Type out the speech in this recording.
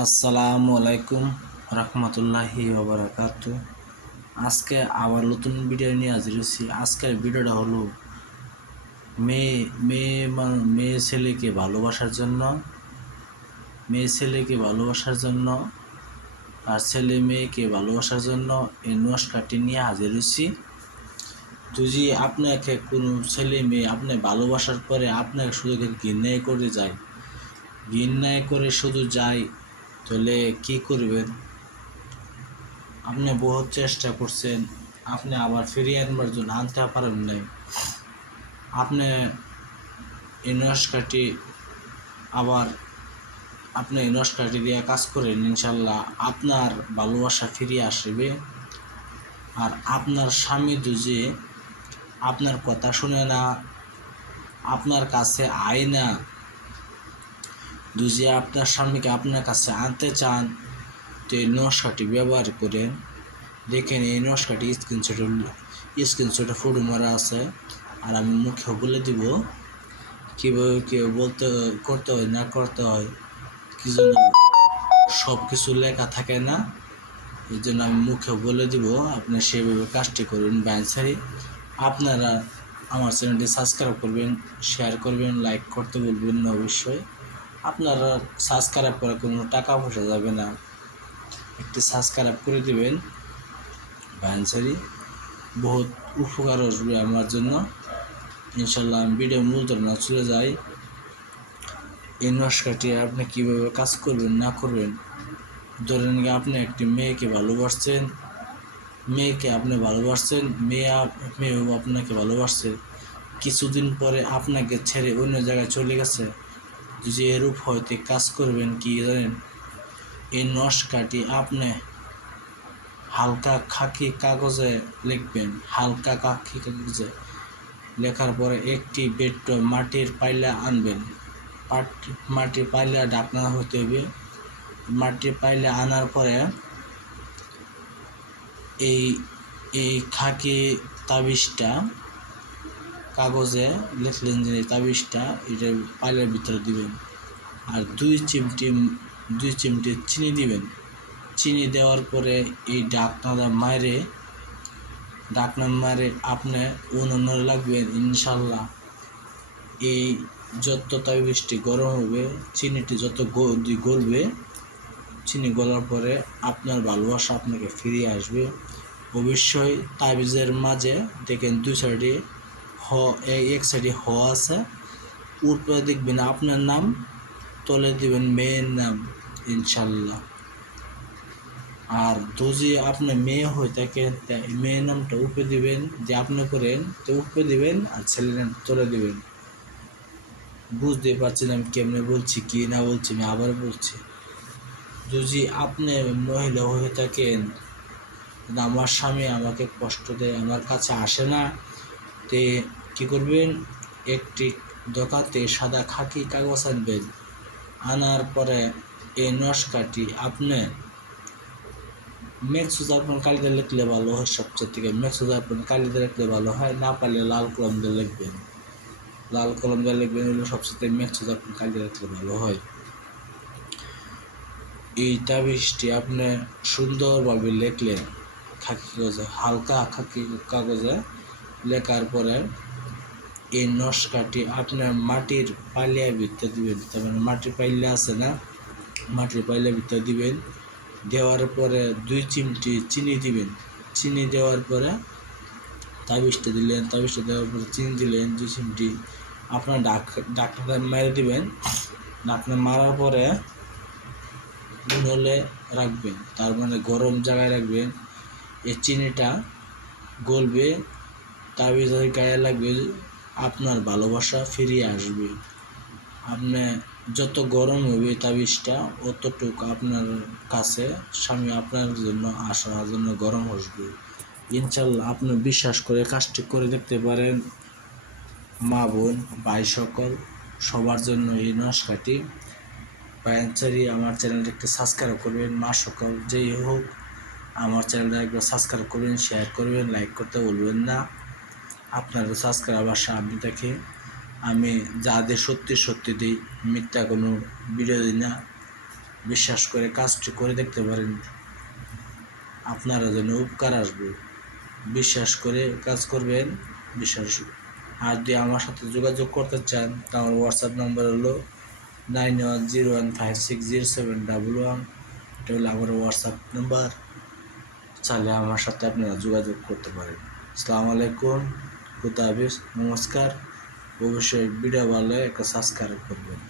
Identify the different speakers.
Speaker 1: আসসালামু আলাইকুম রহমতুল্লাহি ওবরাকাতু। আজকে আবার নতুন ভিডিও নিয়ে হাজির হয়েছি। আজকের ভিডিওটা হলো মেয়ে মেয়ে মেয়ে ছেলেকে ভালোবাসার জন্য, মেয়ে ছেলেকে ভালোবাসার জন্য আর ছেলে মেয়েকে ভালোবাসার জন্য এই নস্কাটি নিয়ে হাজির হয়েছি। যদি আপনাকে কোনো ছেলে মেয়ে আপনি ভালোবাসার পরে আপনাকে শুধু ঘৃণায় করে যায়? ঘৃণায় করে শুধু যায়? তাহলে কি করবেন? আপনি বহুত চেষ্টা করছেন, আপনি আবার ফিরিয়ে আনবার জন্য আনতে পারেন নাই। আপনি এই নস্কাটি আবার আপনি এই নস্কাটি দিয়ে কাজ করেন, ইনশাল্লাহ আপনার ভালোবাসা ফিরিয়ে আসবে। আর আপনার স্বামী দুজে আপনার কথা শুনে না, আপনার কাছে আয় না দুজে আপনার স্বামীকে আপনার কাছে আনতে চান, তো এই নস্কাটি ব্যবহার করেন। দেখেন এই নস্কাটি স্ক্রিনশটে স্ক্রিনশটে ফটো মারা আছে। আর আমি মুখে বলে দিব, কীভাবে কেউ বলতে করতে হয়, না করতে হয়, কি জন্য সব কিছু লেখা থাকে না, এই জন্য আমি মুখে বলে দিব, আপনি সেভাবে কাজটি করবেন ব্যান্সারি আপনারা আমার চ্যানেলটি সাবস্ক্রাইব করবেন শেয়ার করবেন লাইক করতে বলবেন না অবশ্যই। আপনারা সাবস্ক্রাইব করে কোনো টাকা পয়সা যাবে না। একটি সাবস্ক্রাইব করে দেবেন। ব্যান্সারি বহুত উপকার আসবে আমার জন্য। ইনশাল্লাহ আমি ভিডিও মূল না চলে যাই। এই নস্কাটি আপনি কীভাবে কাজ করবেন, না করবেন? ধরেন আপনি একটি মেয়েকে ভালোবাসছেন। মেয়েকে আপনি ভালোবাসছেন, মেয়ে মেয়েও আপনাকে ভালোবাসছে। কিছুদিন পরে আপনাকে ছেড়ে অন্য জায়গায় চলে গেছে। যদি এরূপ হয়তো কাজ করবেন কি জানেন? এই নস্কাটি আপনি হালকা খাকি কাগজে লিখবেন। হালকা খাকি কাগজে লেখার পরে একটি বেড মাটির পাইলা আনবেন। পাট- মাটির পাইলা ঢাকনা হতে হবে মাটির পাইলা আনার পরে এই এই খাকি তাবিজটা কাগজে লিখলেন যে তাবিজটা এটা পাইলের ভিতরে দিবেন। আর দুই চিমটি দুই চিমটি চিনি দিবেন। চিনি দেওয়ার পরে এই ডাকনাটা মারে ডাকনা মারে আপনি উনুনে লাগবেন ইনশাল্লাহ এই যত তাবিজটি গরম হবে, চিনিটি যত গলবে, চিনি গলার পরে আপনার ভালোবাসা আপনাকে ফিরিয়ে আসবে। অবশ্যই তাবিজের মাঝে দেখেন দুই সাইডে এক সাইডে হ আছে। উপরে দেখবেন আপনার নাম, তলে দিবেন মেয়ের নাম, ইনশাল্লাহ। আর যদি আপনি মেয়ে হয়ে এই মেয়ের নামটা উপরে দিবেন, যে আপনি করেন, তো উপরে দিবেন আর ছেলের নাম তলে দিবেন। বুঝতে আমি কেমনে বলছি, কি না বলছি, আমি আবার বলছি। যদি আপনি মহিলা হয়ে থাকেন আমার স্বামী আমাকে কষ্ট দেয়, আমার কাছে আসে না, তে কি করবেন? একটি দোকাতে সাদা খাকি কাগজ আনবেন। আনার পরে এই নস্কাটি আপনি মেক্স উজারপন কালিতে লিখলে ভালো হয় সবচেয়ে থেকে। মেক্স উজারপন কালিতে লিখলে ভালো হয়, না পারলে লাল কলম দিয়ে লিখবেন। লাল কলম দিয়ে লিখবেন হলে সবচেয়ে মেক্স উজারপন কালিতে লিখলে ভালো হয়। এই তাবিজটি আপনি সুন্দরভাবে লিখলেন খাকি কাগজে, হালকা খাকি কাগজে লেখার পরে এই নস্কাটি আপনার মাটির পালিয়া ভিতরে দিবেন। তার মানে মাটির পাইলে আছে না? মাটির পাইলে ভিতরে দিবেন। দেওয়ার পরে দুই চিমটি চিনি দিবেন। চিনি দেওয়ার পরে তাবিজটা দিলেন। তাবিজটা দেওয়ার পরে চিনি দিলেন। দুই চিমটি আপনার ডাক ডাকটা মেরে দিবেন। ডাকনা মারার পরে উনুলে রাখবেন। তার মানে গরম জায়গায় রাখবেন। এই চিনিটা গলবে তাবিজের গায়ে লাগবে। আপনার ভালোবাসা ফিরিয়ে আসবে। আপনি যত গরম হবে তাবিজটা অতটুকু আপনার কাছে স্বামী আপনার জন্য আসার জন্য গরম আসবে। ইনশাল্লাহ আপনি বিশ্বাস করে কাজটি করে দেখতে পারেন। মা বোন, ভাই সকল, সবার জন্য এই নস্কাটি পায়নচারি আমার চ্যানেলটা একটু সাবস্ক্রাইব করবেন। মা সকল, যেই হোক, আমার চ্যানেলটা একবার সাবস্ক্রাইব করবেন শেয়ার করবেন লাইক করতে বলবেন না। আপনার সাবস্ক্রাইব আসা আমি দেখে আমি যাদের সত্যি সত্যি দিই, মিথ্যা কোনো দিই না, বিশ্বাস করে কাজটি করে দেখতে পারেন। আপনারা যেন উপকার আসবে, বিশ্বাস করে কাজ করবেন, বিশ্বাস আর যদি আমার সাথে যোগাযোগ করতে চান তা আমার হোয়াটসঅ্যাপ নাম্বার হলো nine one zero one five six zero seven double one এটা হলো আমার হোয়াটসঅ্যাপ নাম্বার চাইলে আমার সাথে আপনারা যোগাযোগ করতে পারেন। আসসালামু আলাইকুম। খুদা হাফিজ নমস্কার। অবশ্যই ভিডিও ভালো একটা সাবস্ক্রাইব করবেন।